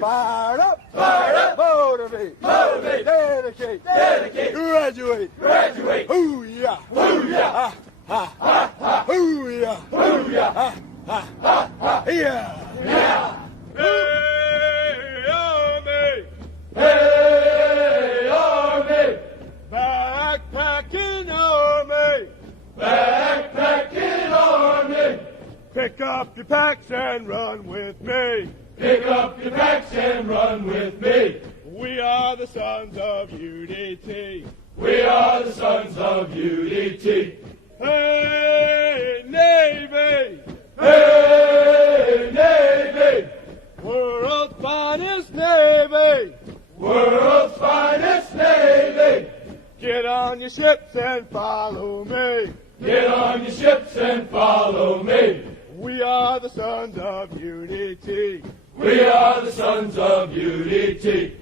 Fired up, motivate, dedicate, graduate, hoo yeah, ha ha ha, hoo yeah, ha ha ha, yeah. Hey Army, backpacking Army, backpacking Army. Pick up your packs and run with me. Pick up your packs and run with me. We are the sons of UDT. We are the sons of UDT. Hey Navy, hey Navy, world's finest Navy. World's finest Navy. Get on your ships and follow me. Get on your ships and follow me. We are the sons of UDT. We are the sons of UDT.